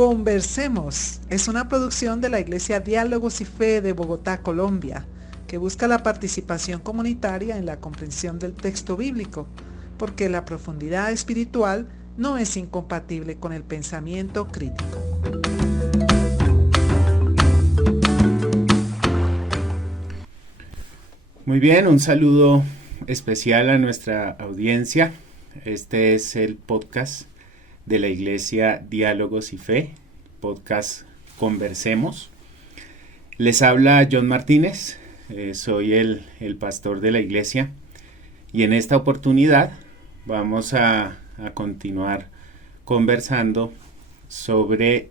Conversemos es una producción de la Iglesia Diálogos y Fe de Bogotá, Colombia, que busca la participación comunitaria en la comprensión del texto bíblico, porque la profundidad espiritual no es incompatible con el pensamiento crítico. Muy bien, un saludo especial a nuestra audiencia. Este es el podcast de la Iglesia Diálogos y Fe, podcast Conversemos. Les habla John Martínez, soy el pastor de la iglesia y en esta oportunidad vamos a continuar conversando sobre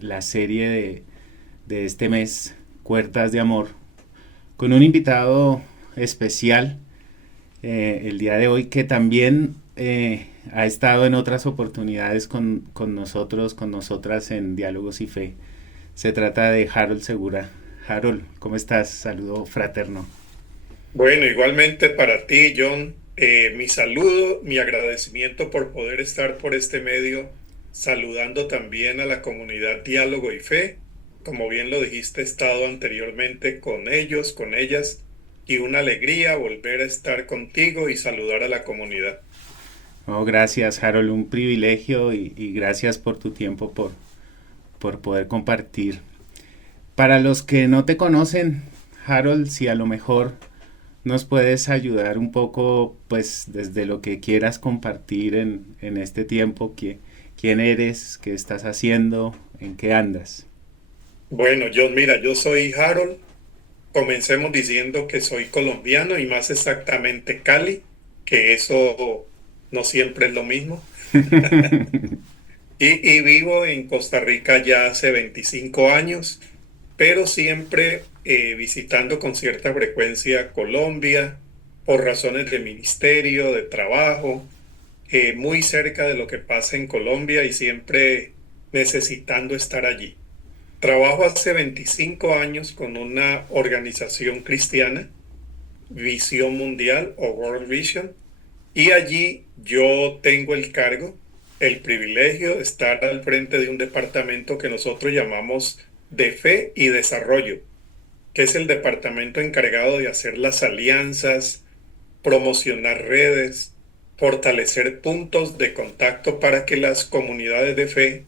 la serie de este mes, Cuerdas de Amor, con un invitado especial el día de hoy que también ha estado en otras oportunidades con nosotros, con nosotras en Diálogos y Fe. Se trata de Harold Segura. Harold, ¿cómo estás? Saludo fraterno. Bueno, igualmente para ti, John, mi saludo, mi agradecimiento por poder estar por este medio, saludando también a la comunidad Diálogo y Fe. Como bien lo dijiste, he estado anteriormente con ellos, con ellas, y una alegría volver a estar contigo y saludar a la comunidad. Oh, gracias, Harold, un privilegio y gracias por tu tiempo, por poder compartir. Para los que no te conocen, Harold, si a lo mejor nos puedes ayudar un poco, pues desde lo que quieras compartir en este tiempo, quién eres, qué estás haciendo, en qué andas. Bueno, John, mira, yo soy Harold. Comencemos diciendo que soy colombiano y más exactamente Cali, que eso no siempre es lo mismo. Y vivo en Costa Rica ya hace 25 años, pero siempre visitando con cierta frecuencia Colombia por razones de ministerio, de trabajo, muy cerca de lo que pasa en Colombia y siempre necesitando estar allí. Trabajo hace 25 años con una organización cristiana, Visión Mundial o World Vision, y allí yo tengo el cargo, el privilegio de estar al frente de un departamento que nosotros llamamos de Fe y Desarrollo, que es el departamento encargado de hacer las alianzas, promocionar redes, fortalecer puntos de contacto para que las comunidades de fe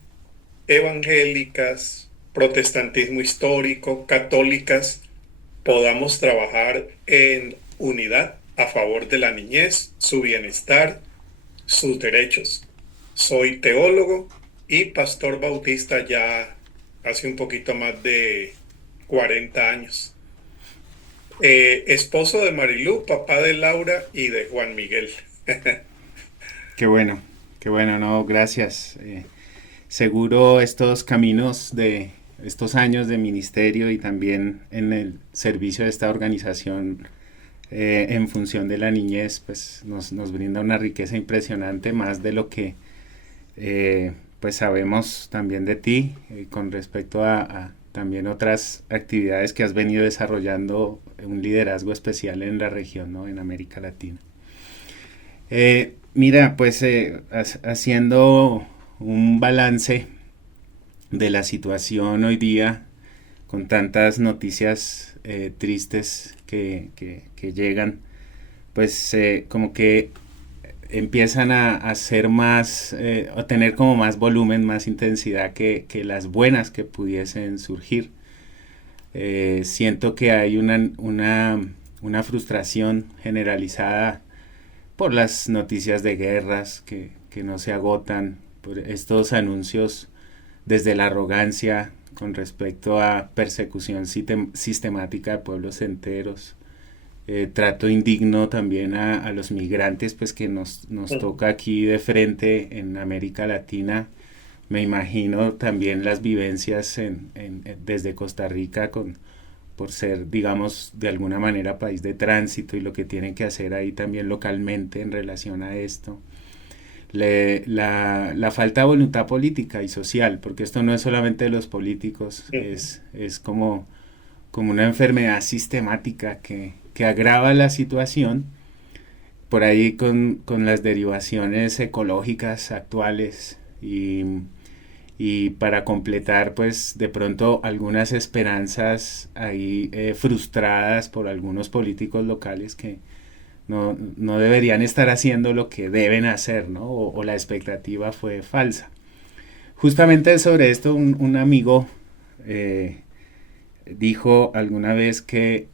evangélicas, protestantismo histórico, católicas, podamos trabajar en unidad a favor de la niñez, su bienestar, sus derechos. Soy teólogo y pastor bautista ya hace un poquito más de 40 años. Esposo de Marilú, papá de Laura y de Juan Miguel. Qué bueno, no, gracias. Seguro estos caminos de estos años de ministerio y también en el servicio de esta organización en función de la niñez, pues nos brinda una riqueza impresionante, más de lo que pues sabemos también de ti con respecto a también otras actividades que has venido desarrollando, un liderazgo especial en la región, ¿no? En América Latina. Mira, pues haciendo un balance de la situación hoy día con tantas noticias tristes que llegan, pues como que empiezan a ser más, a tener como más volumen, más intensidad que las buenas que pudiesen surgir. Siento que hay una frustración generalizada por las noticias de guerras que no se agotan, por estos anuncios desde la arrogancia con respecto a persecución sistemática de pueblos enteros, trato indigno también a los migrantes, pues que nos toca aquí de frente en América Latina. Me imagino también las vivencias desde Costa Rica por ser, digamos, de alguna manera país de tránsito y lo que tienen que hacer ahí también localmente en relación a esto. La falta de voluntad política y social, porque esto no es solamente de los políticos, es como una enfermedad sistemática que agrava la situación, por ahí con las derivaciones ecológicas actuales y y para completar pues de pronto algunas esperanzas ahí frustradas por algunos políticos locales que no deberían estar haciendo lo que deben hacer, ¿no? O la expectativa fue falsa. Justamente sobre esto un amigo dijo alguna vez que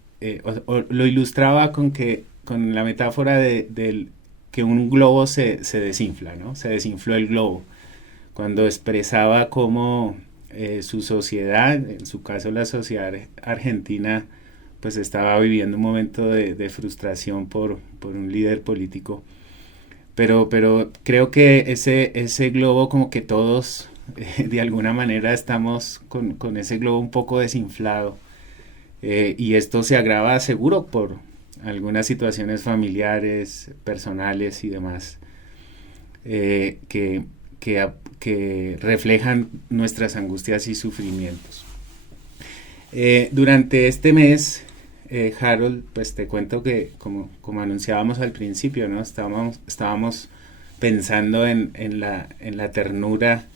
lo ilustraba con la metáfora de que un globo se desinfla, ¿no? Se desinfló el globo cuando expresaba cómo su sociedad, en su caso la sociedad argentina, pues estaba viviendo un momento de frustración por un líder político. Pero creo que ese globo como que todos de alguna manera estamos con ese globo un poco desinflado. Y esto se agrava seguro por algunas situaciones familiares, personales y demás que reflejan nuestras angustias y sufrimientos. Durante este mes, Harold, pues te cuento que como anunciábamos al principio, ¿no? Estábamos pensando en la ternura,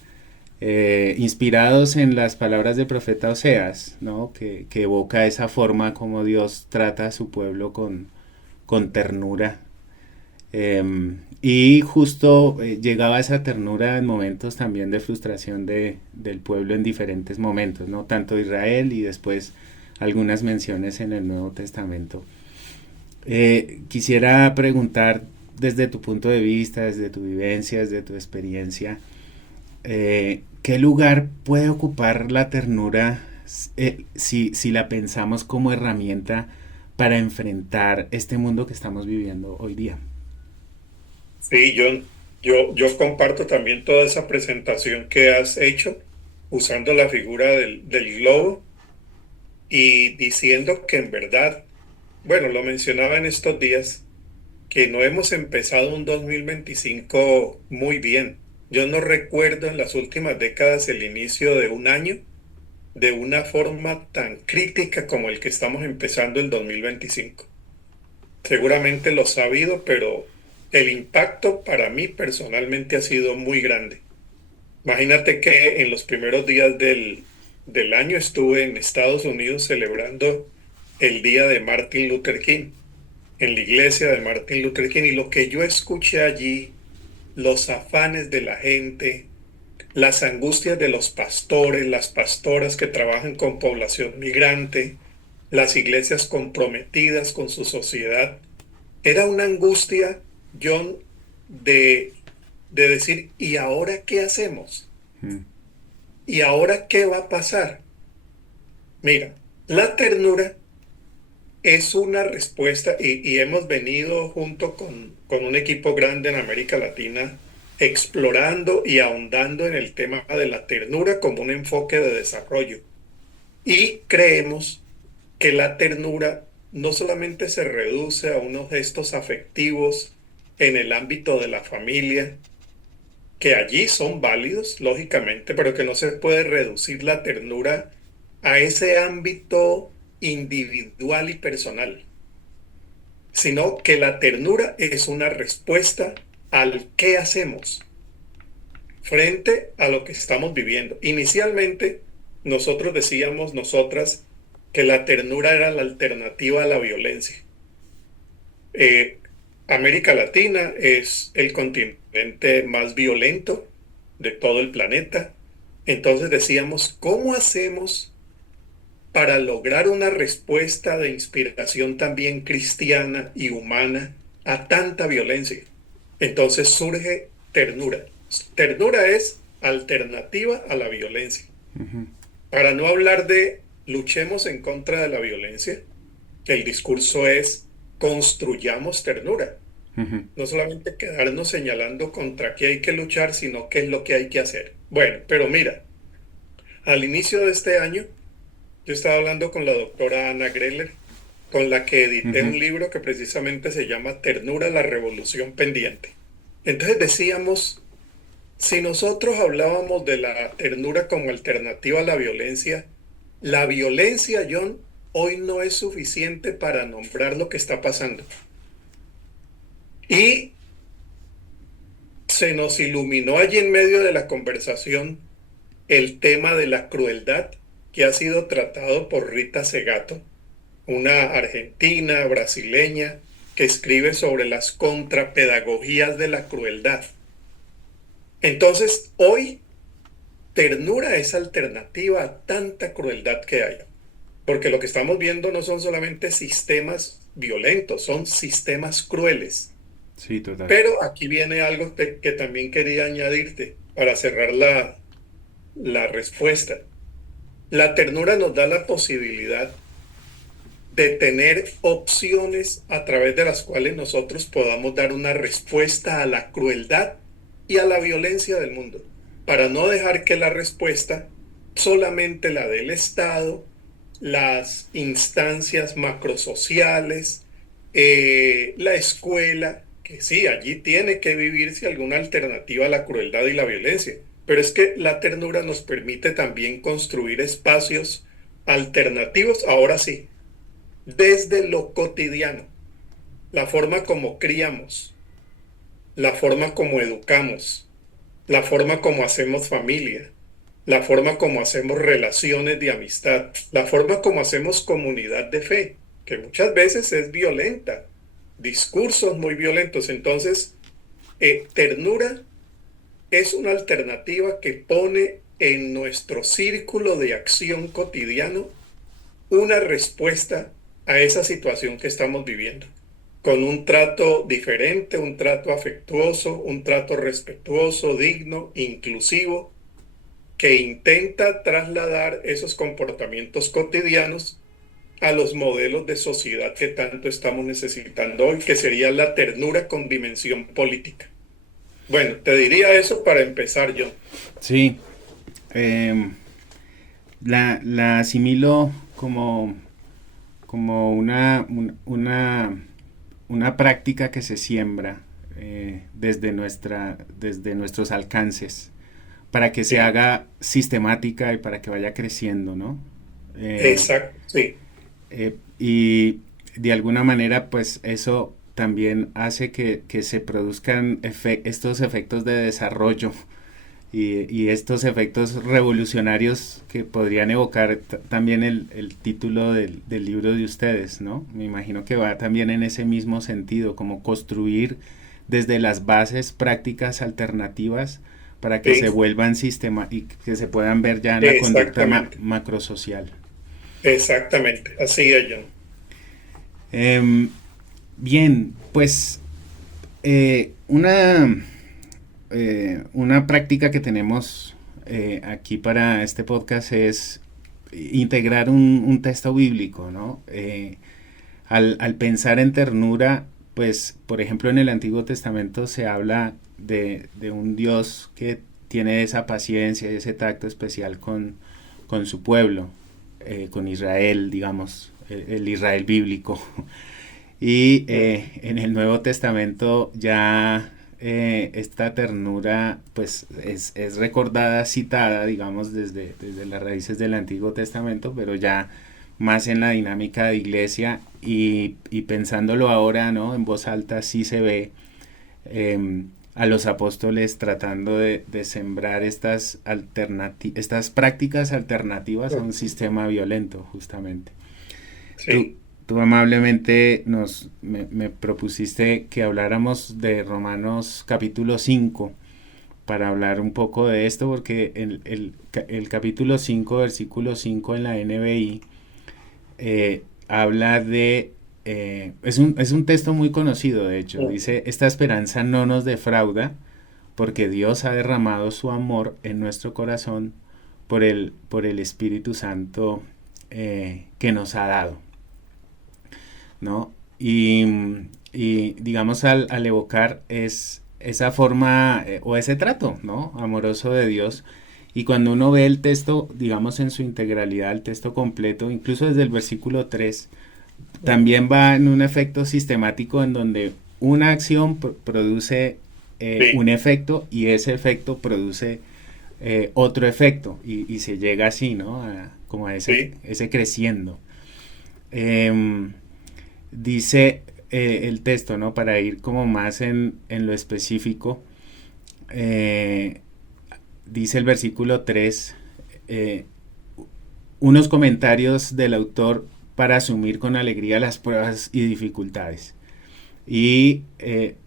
inspirados en las palabras del profeta Oseas, ¿no? Que evoca esa forma como Dios trata a su pueblo con ternura. Y justo llegaba esa ternura en momentos también de frustración del pueblo en diferentes momentos, ¿no? Tanto Israel y después algunas menciones en el Nuevo Testamento. Quisiera preguntar desde tu punto de vista, desde tu vivencia, desde tu experiencia, ¿qué lugar puede ocupar la ternura si la pensamos como herramienta para enfrentar este mundo que estamos viviendo hoy día? Sí, yo comparto también toda esa presentación que has hecho usando la figura del globo y diciendo que en verdad, bueno, lo mencionaba en estos días, que no hemos empezado un 2025 muy bien. Yo no recuerdo en las últimas décadas el inicio de un año de una forma tan crítica como el que estamos empezando el 2025. Seguramente lo has sabido, pero el impacto para mí personalmente ha sido muy grande. Imagínate que en los primeros días del año estuve en Estados Unidos celebrando el día de Martin Luther King, en la iglesia de Martin Luther King, y lo que yo escuché allí, los afanes de la gente, las angustias de los pastores, las pastoras que trabajan con población migrante, las iglesias comprometidas con su sociedad, era una angustia, John, de decir, ¿y ahora qué hacemos? ¿Y ahora qué va a pasar? Mira, la ternura es una respuesta y hemos venido junto con un equipo grande en América Latina explorando y ahondando en el tema de la ternura como un enfoque de desarrollo. Y creemos que la ternura no solamente se reduce a unos gestos afectivos en el ámbito de la familia, que allí son válidos, lógicamente, pero que no se puede reducir la ternura a ese ámbito individual y personal, sino que la ternura es una respuesta al qué hacemos frente a lo que estamos viviendo. Inicialmente, nosotros decíamos, nosotras, que la ternura era la alternativa a la violencia. América Latina es el continente más violento de todo el planeta. Entonces decíamos, ¿cómo hacemos para lograr una respuesta de inspiración también cristiana y humana a tanta violencia? Entonces surge ternura. Ternura es alternativa a la violencia. Para no hablar de luchemos en contra de la violencia, el discurso es construyamos ternura. No solamente quedarnos señalando contra qué hay que luchar, sino qué es lo que hay que hacer. Bueno, pero mira, al inicio de este año, yo estaba hablando con la doctora Ana Greller, con la que edité un libro que precisamente se llama Ternura, la revolución pendiente. Entonces decíamos, si nosotros hablábamos de la ternura como alternativa a la violencia, John, hoy no es suficiente para nombrar lo que está pasando. Y se nos iluminó allí en medio de la conversación el tema de la crueldad que ha sido tratado por Rita Segato, una argentina brasileña que escribe sobre las contrapedagogías de la crueldad. Entonces, hoy ternura es alternativa a tanta crueldad que hay, porque lo que estamos viendo no son solamente sistemas violentos, son sistemas crueles. Sí, total. Pero aquí viene algo que también quería añadirte para cerrar la respuesta. La ternura nos da la posibilidad de tener opciones a través de las cuales nosotros podamos dar una respuesta a la crueldad y a la violencia del mundo, para no dejar que la respuesta solamente la del Estado, las instancias macrosociales, la escuela, que sí, allí tiene que vivirse alguna alternativa a la crueldad y la violencia, pero es que la ternura nos permite también construir espacios alternativos, ahora sí, desde lo cotidiano, la forma como criamos, la forma como educamos, la forma como hacemos familia, la forma como hacemos relaciones de amistad, la forma como hacemos comunidad de fe, que muchas veces es violenta, discursos muy violentos. Entonces, ternura es una alternativa que pone en nuestro círculo de acción cotidiano una respuesta a esa situación que estamos viviendo, con un trato diferente, un trato afectuoso, un trato respetuoso, digno, inclusivo, que intenta trasladar esos comportamientos cotidianos a los modelos de sociedad que tanto estamos necesitando hoy, que sería la ternura con dimensión política. Bueno, te diría eso para empezar, John. Sí, la asimilo como una práctica que se siembra desde nuestros alcances, para que se Sí, haga sistemática y para que vaya creciendo, ¿no? exacto, sí, Y de alguna manera, pues eso también hace que se produzcan estos efectos de desarrollo y estos efectos revolucionarios que podrían evocar también el título del libro de ustedes, ¿no? Me imagino que va también en ese mismo sentido, como construir desde las bases prácticas alternativas para que se sí, vuelvan sistema y que se puedan ver ya en la conducta exactamente, macrosocial. exactamente, así es, John. Em, Bien, pues eh, una, una práctica que tenemos aquí para este podcast es integrar un texto bíblico, ¿no? Al pensar en ternura, pues, por ejemplo, en el Antiguo Testamento se habla de un Dios que tiene esa paciencia y ese tacto especial con su pueblo, con Israel, digamos, el Israel bíblico. Y en el Nuevo Testamento ya esta ternura pues es recordada, citada, digamos, desde las raíces del Antiguo Testamento, pero ya más en la dinámica de iglesia y pensándolo ahora, ¿no? En voz alta sí se ve a los apóstoles tratando de sembrar estas prácticas alternativas a un sistema violento, justamente. Tú, Sí, tú amablemente me propusiste que habláramos de Romanos capítulo 5 para hablar un poco de esto, porque el capítulo 5 versículo 5 en la NBI habla de... es un texto muy conocido, de hecho. Dice, esta esperanza no nos defrauda porque Dios ha derramado su amor en nuestro corazón por el Espíritu Santo que nos ha dado, ¿no? Y digamos al evocar esa forma o ese trato, ¿no? Amoroso de Dios. Y cuando uno ve el texto, digamos en su integralidad, el texto completo, incluso desde el versículo 3, también va en un efecto sistemático en donde una acción produce un sí, efecto y ese efecto produce otro efecto y se llega así, ¿no? Como a sí, ese creciendo. Em, Dice el texto, ¿no? Para ir como más en lo específico, dice el versículo 3 eh, unos comentarios del autor para asumir con alegría las pruebas y dificultades. Y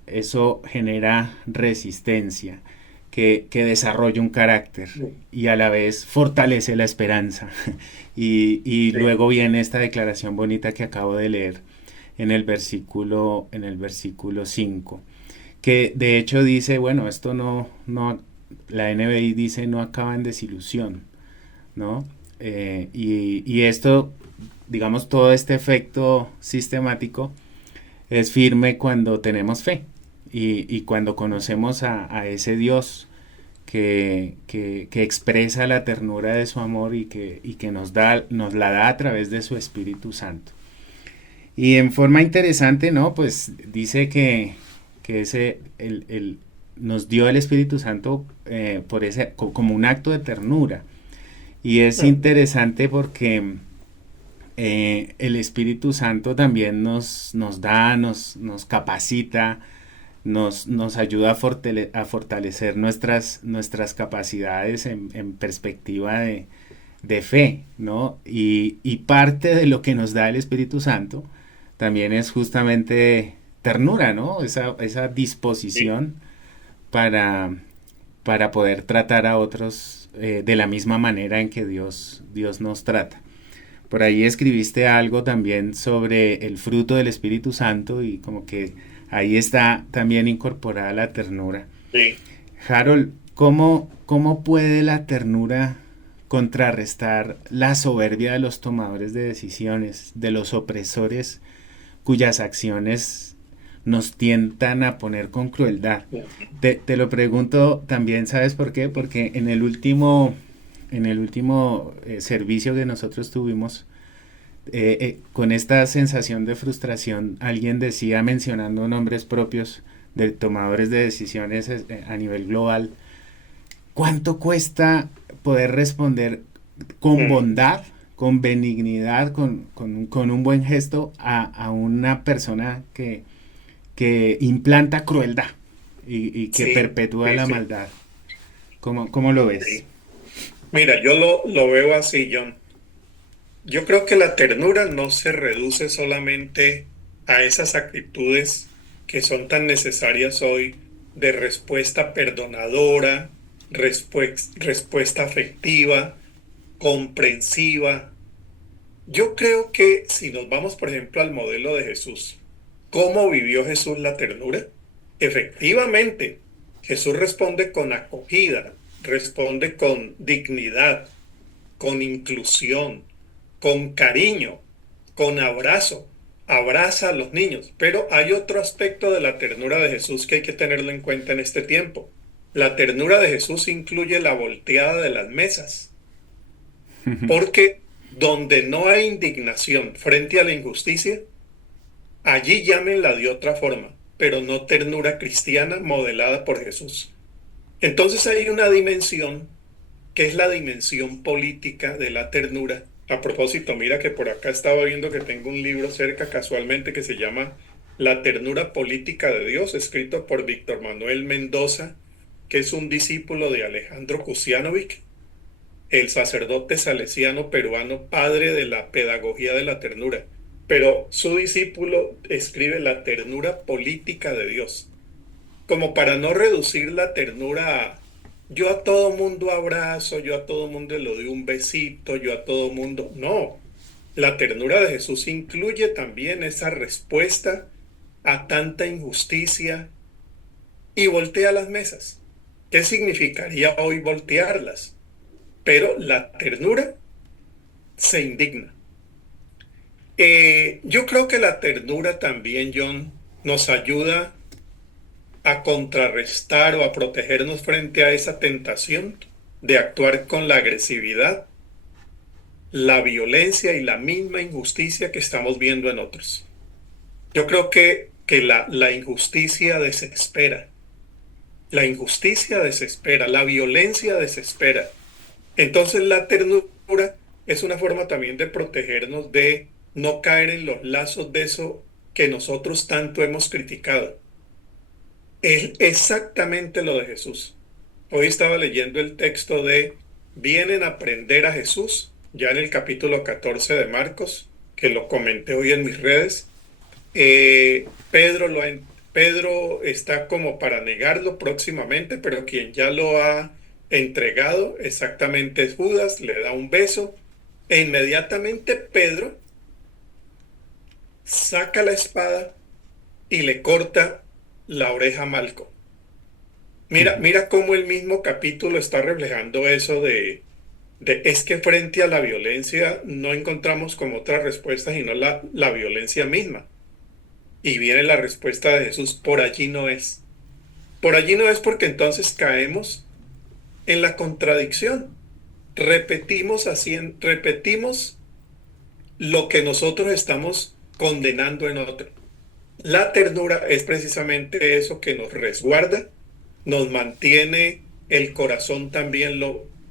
eso genera resistencia, que desarrolla un carácter y a la vez fortalece la esperanza. Y Sí. luego viene esta declaración bonita que acabo de leer en el versículo 5, que de hecho dice, bueno, esto la NBI dice no acaba en desilusión, ¿no? Y esto, digamos, todo este efecto sistemático es firme cuando tenemos fe y cuando conocemos a ese Dios que expresa la ternura de su amor y que nos la da a través de su Espíritu Santo. Y en forma interesante, ¿no? Pues dice que nos dio el Espíritu Santo como un acto de ternura. Y es interesante porque el Espíritu Santo también nos capacita, nos ayuda a fortalecer nuestras capacidades en perspectiva de fe, ¿no? Y parte de lo que nos da el Espíritu Santo también es justamente ternura, ¿no? Esa Sí. disposición para poder tratar a otros de la misma manera en que Dios nos trata. Por ahí escribiste algo también sobre el fruto del Espíritu Santo y como que ahí está también incorporada la ternura. Sí. Harold, ¿cómo puede la ternura contrarrestar la soberbia de los tomadores de decisiones, de los opresores cuyas acciones nos tientan a poner con crueldad? Te lo pregunto también, ¿sabes por qué? Porque en el último servicio que nosotros tuvimos, con esta sensación de frustración, alguien decía, mencionando nombres propios de tomadores de decisiones a nivel global, ¿cuánto cuesta poder responder con bondad, con benignidad, con un buen gesto a una persona que implanta crueldad y que Sí, perpetúa sí, la sí, maldad? ¿Cómo lo ves? sí. Mira, yo lo veo así, John. Yo creo que la ternura no se reduce solamente a esas actitudes que son tan necesarias hoy de respuesta perdonadora, respuesta afectiva, comprensiva. Yo creo que si nos vamos, por ejemplo, al modelo de Jesús, ¿cómo vivió Jesús la ternura? Efectivamente, Jesús responde con acogida, responde con dignidad, con inclusión, con cariño, con abrazo. Abraza a los niños. Pero hay otro aspecto de la ternura de Jesús que hay que tenerlo en cuenta en este tiempo. La ternura de Jesús incluye la volteada de las mesas, porque donde no hay indignación frente a la injusticia, allí llámenla de otra forma, pero no ternura cristiana modelada por Jesús. Entonces hay una dimensión que es la dimensión política de la ternura. A propósito, mira que por acá estaba viendo que tengo un libro cerca casualmente que se llama La ternura política de Dios, escrito por Víctor Manuel Mendoza, que es un discípulo de Alejandro Kusianovic, el sacerdote salesiano peruano, padre de la pedagogía de la ternura. Pero su discípulo escribe la ternura política de Dios, como para no reducir la ternura a yo a todo mundo abrazo, yo a todo mundo le doy un besito, yo a todo mundo. No, la ternura de Jesús incluye también esa respuesta a tanta injusticia y voltea las mesas. ¿Qué significaría hoy voltearlas? Pero la ternura se indigna. Yo creo que la ternura también, John, nos ayuda a contrarrestar o a protegernos frente a esa tentación de actuar con la agresividad, la violencia y la misma injusticia que estamos viendo en otros. Yo creo que la injusticia desespera, la injusticia desespera, la violencia desespera. Entonces la ternura es una forma también de protegernos de no caer en los lazos de eso que nosotros tanto hemos criticado. Es exactamente lo de Jesús. Hoy estaba leyendo el texto de vienen a aprender a Jesús, ya en el capítulo 14 de Marcos, que lo comenté hoy en mis redes. Pedro está como para negarlo próximamente, pero quien ya lo ha entregado exactamente es Judas, le da un beso e inmediatamente Pedro saca la espada y le corta la oreja a Malco. Mira cómo el mismo capítulo está reflejando eso es que frente a la violencia no encontramos como otra respuesta sino la violencia misma. Y viene la respuesta de Jesús, por allí no es. Por allí no es porque entonces caemos en la contradicción. Repetimos lo que nosotros estamos condenando en otro. La ternura es precisamente eso que nos resguarda, nos mantiene el corazón también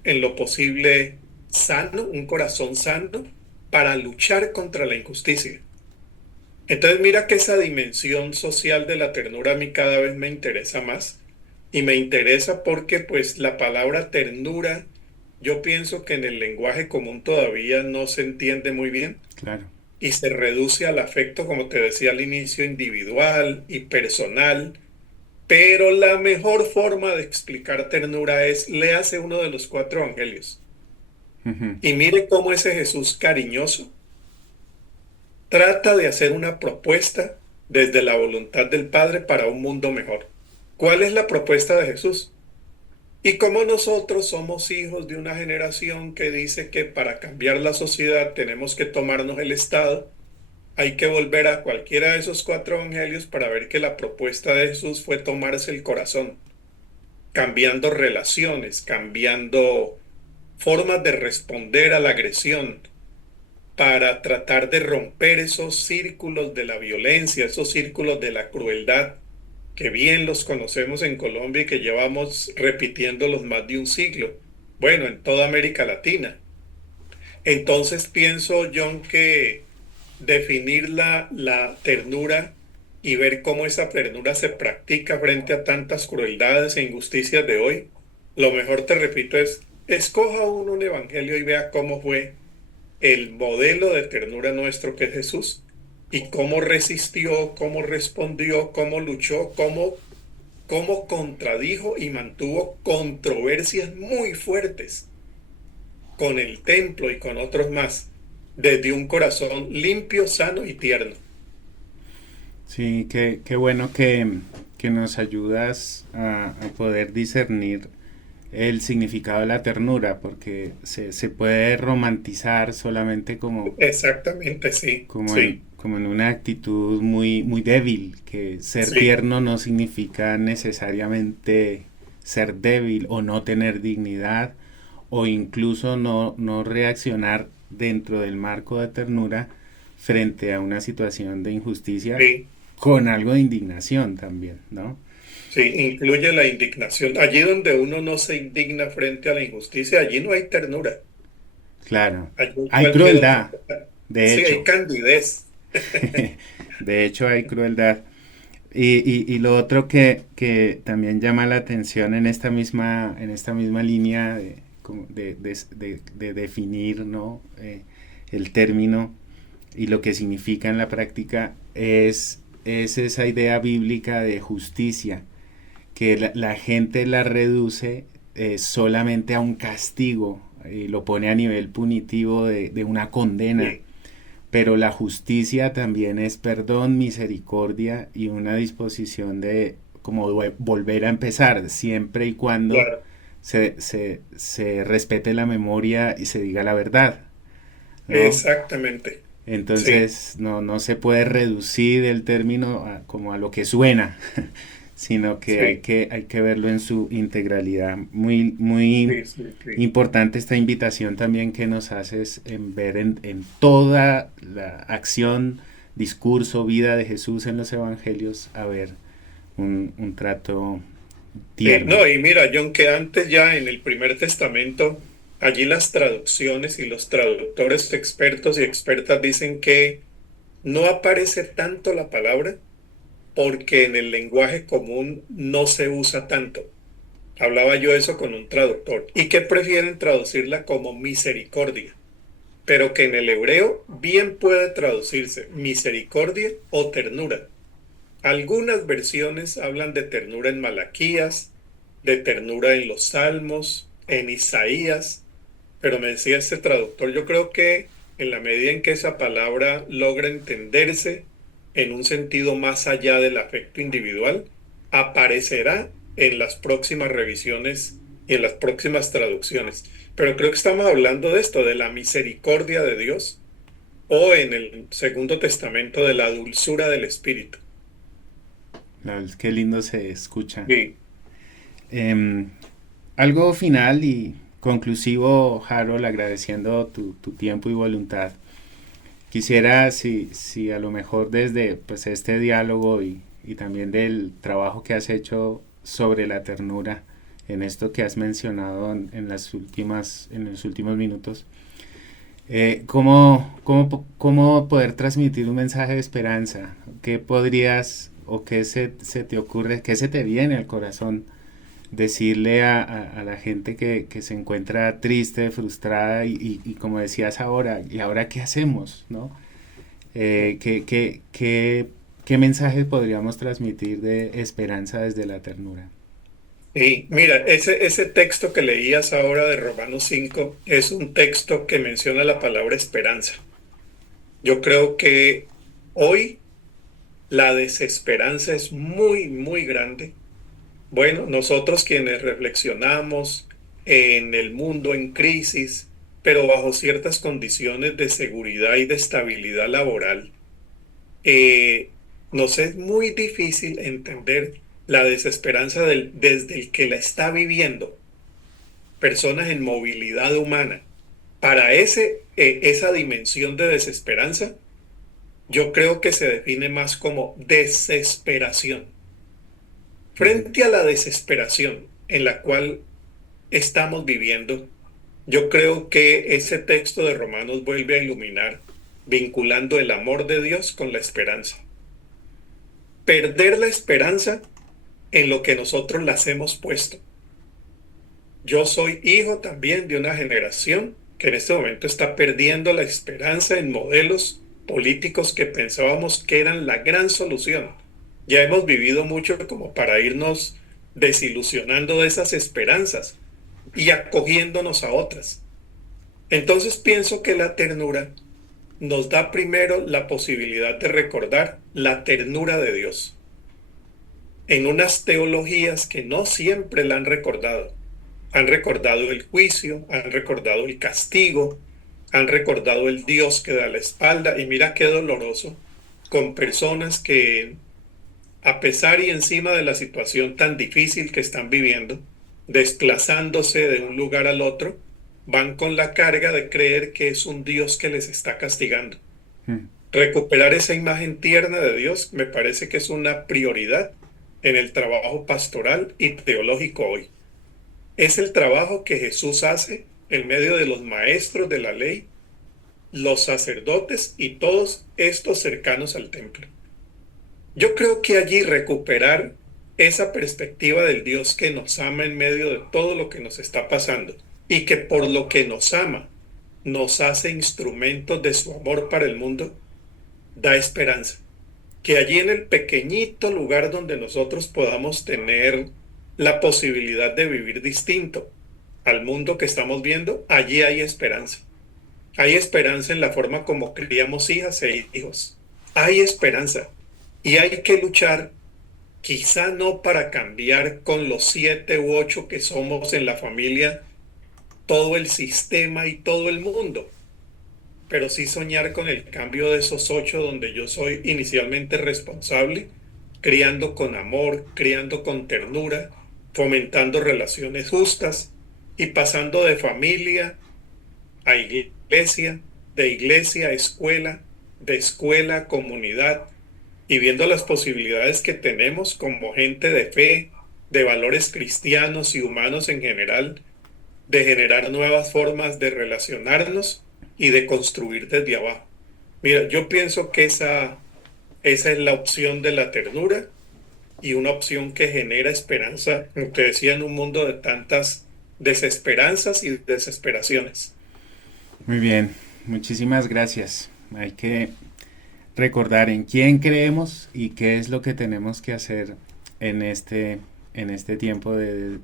en lo posible sano, un corazón sano, para luchar contra la injusticia. Entonces mira que esa dimensión social de la ternura a mí cada vez me interesa más y me interesa porque pues la palabra ternura yo pienso que en el lenguaje común todavía no se entiende muy bien Claro. y se reduce al afecto, como te decía al inicio, individual y personal, pero la mejor forma de explicar ternura es léase uno de los 4 evangelios Ujú. y mire cómo ese Jesús cariñoso trata de hacer una propuesta desde la voluntad del Padre para un mundo mejor. ¿Cuál es la propuesta de Jesús? Y como nosotros somos hijos de una generación que dice que para cambiar la sociedad tenemos que tomarnos el Estado, hay que volver a cualquiera de esos 4 evangelios para ver que la propuesta de Jesús fue tomarse el corazón, cambiando relaciones, cambiando formas de responder a la agresión, para tratar de romper esos círculos de la violencia, esos círculos de la crueldad, que bien los conocemos en Colombia y que llevamos repitiéndolos más de un siglo. Bueno, en toda América Latina. Entonces pienso, John, que definir la ternura y ver cómo esa ternura se practica frente a tantas crueldades e injusticias de hoy, lo mejor, te repito, es escoja uno un evangelio y vea cómo fue el modelo de ternura nuestro que es Jesús y cómo resistió, cómo respondió, cómo luchó, cómo contradijo y mantuvo controversias muy fuertes con el templo y con otros más, desde un corazón limpio, sano y tierno. Sí, qué bueno que nos ayudas a poder discernir el significado de la ternura, porque se puede romantizar solamente Exactamente, sí, sí, como en una actitud muy, muy débil, que ser sí, tierno no significa necesariamente ser débil o no tener dignidad o incluso no reaccionar dentro del marco de ternura frente a una situación de injusticia sí, con algo de indignación también, ¿no? sí, incluye la indignación. Allí donde uno no se indigna frente a la injusticia, allí no hay ternura. Claro, Allí hay cualquier crueldad, otra. de Sí, hay hecho, candidez. de hecho hay crueldad. Y lo otro que también llama la atención en esta misma línea de definir, ¿no? El término y lo que significa en la práctica es esa idea bíblica de justicia, que la gente la reduce solamente a un castigo y lo pone a nivel punitivo de una condena. Sí, Pero la justicia también es perdón, misericordia y una disposición de como volver a empezar, siempre y cuando claro, se respete la memoria y se diga la verdad, ¿no? exactamente. Sí, Entonces no se puede reducir el término como a lo que suena, sino que sí, hay que verlo en su integralidad. Muy, muy sí, sí, sí. importante esta invitación también que nos haces en ver en toda la acción, discurso, vida de Jesús en los evangelios, a ver un trato Sí, tierno. no, y mira, John, que antes ya en el Primer Testamento, allí las traducciones y los traductores expertos y expertas dicen que no aparece tanto la palabra porque en el lenguaje común no se usa tanto. Hablaba yo eso con un traductor y que prefieren traducirla como misericordia, pero que en el hebreo bien puede traducirse misericordia o ternura. Algunas versiones hablan de ternura en Malaquías, de ternura en los Salmos, en Isaías, pero me decía este traductor, yo creo que en la medida en que esa palabra logra entenderse en un sentido más allá del afecto individual, aparecerá en las próximas revisiones y en las próximas traducciones. Pero creo que estamos hablando de esto, de la misericordia de Dios, o en el Segundo Testamento de la dulzura del Espíritu. Qué lindo se escucha. Sí. Em, Algo final y conclusivo, Harold, agradeciendo tu tiempo y voluntad. Quisiera, si a lo mejor desde pues, este diálogo y también del trabajo que has hecho sobre la ternura, en esto que has mencionado en los últimos minutos, ¿cómo poder transmitir un mensaje de esperanza? ¿Qué podrías o qué se te ocurre, qué se te viene al corazón decirle a la gente que se encuentra triste, frustrada y como decías ahora, ¿y ahora qué hacemos? ¿No? ¿Qué mensaje podríamos transmitir de esperanza desde la ternura? Y mira, ese texto que leías ahora de Romanos 5 es un texto que menciona la palabra esperanza. Yo creo que hoy la desesperanza es muy, muy grande. Bueno, nosotros quienes reflexionamos en el mundo en crisis, pero bajo ciertas condiciones de seguridad y de estabilidad laboral, eh, nos es muy difícil entender la desesperanza desde el que la está viviendo, personas en movilidad humana. Para esa dimensión de desesperanza, yo creo que se define más como desesperación. Frente a la desesperación en la cual estamos viviendo, yo creo que ese texto de Romanos vuelve a iluminar, vinculando el amor de Dios con la esperanza. Perder la esperanza en lo que nosotros las hemos puesto. Yo soy hijo también de una generación que en este momento está perdiendo la esperanza en modelos políticos que pensábamos que eran la gran solución. Ya hemos vivido mucho como para irnos desilusionando de esas esperanzas y acogiéndonos a otras. Entonces pienso que la ternura nos da primero la posibilidad de recordar la ternura de Dios en unas teologías que no siempre la han recordado. Han recordado el juicio, han recordado el castigo, han recordado el Dios que da la espalda. Y mira qué doloroso con personas que, a pesar y encima de la situación tan difícil que están viviendo, desplazándose de un lugar al otro, van con la carga de creer que es un Dios que les está castigando. Recuperar esa imagen tierna de Dios me parece que es una prioridad en el trabajo pastoral y teológico hoy. Es el trabajo que Jesús hace en medio de los maestros de la ley, los sacerdotes y todos estos cercanos al templo. Yo creo que allí recuperar esa perspectiva del Dios que nos ama en medio de todo lo que nos está pasando y que por lo que nos ama nos hace instrumentos de su amor para el mundo, da esperanza. Que allí en el pequeñito lugar donde nosotros podamos tener la posibilidad de vivir distinto al mundo que estamos viendo, allí hay esperanza. Hay esperanza en la forma como criamos hijas e hijos. Hay esperanza. Y hay que luchar, quizá no para cambiar con los 7 u 8 que somos en la familia, todo el sistema y todo el mundo, pero sí soñar con el cambio de esos 8 donde yo soy inicialmente responsable, criando con amor, criando con ternura, fomentando relaciones justas y pasando de familia a iglesia, de iglesia a escuela, de escuela a comunidad, y viendo las posibilidades que tenemos como gente de fe, de valores cristianos y humanos en general, de generar nuevas formas de relacionarnos y de construir desde abajo. Mira, yo pienso que esa es la opción de la ternura y una opción que genera esperanza, como te decía, en un mundo de tantas desesperanzas y desesperaciones. Muy bien, muchísimas gracias. Hay que recordar en quién creemos y qué es lo que tenemos que hacer en este tiempo de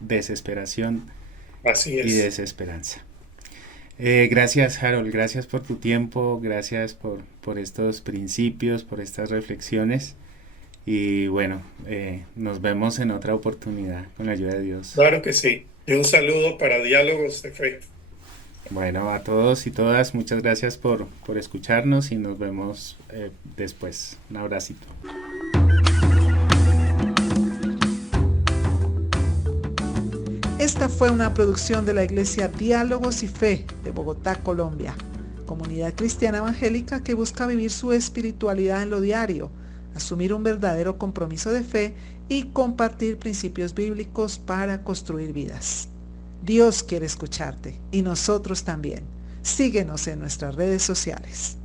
desesperación Así y es. desesperanza. Gracias, Harold, gracias por tu tiempo, gracias por estos principios, por estas reflexiones. Y bueno, nos vemos en otra oportunidad con la ayuda de Dios. Claro que sí. Y un saludo para Diálogos de Fe. Bueno, a todos y todas, muchas gracias por escucharnos y nos vemos después. Un abracito. Esta fue una producción de la Iglesia Diálogos y Fe de Bogotá, Colombia, comunidad cristiana evangélica que busca vivir su espiritualidad en lo diario, asumir un verdadero compromiso de fe y compartir principios bíblicos para construir vidas. Dios quiere escucharte y nosotros también. Síguenos en nuestras redes sociales.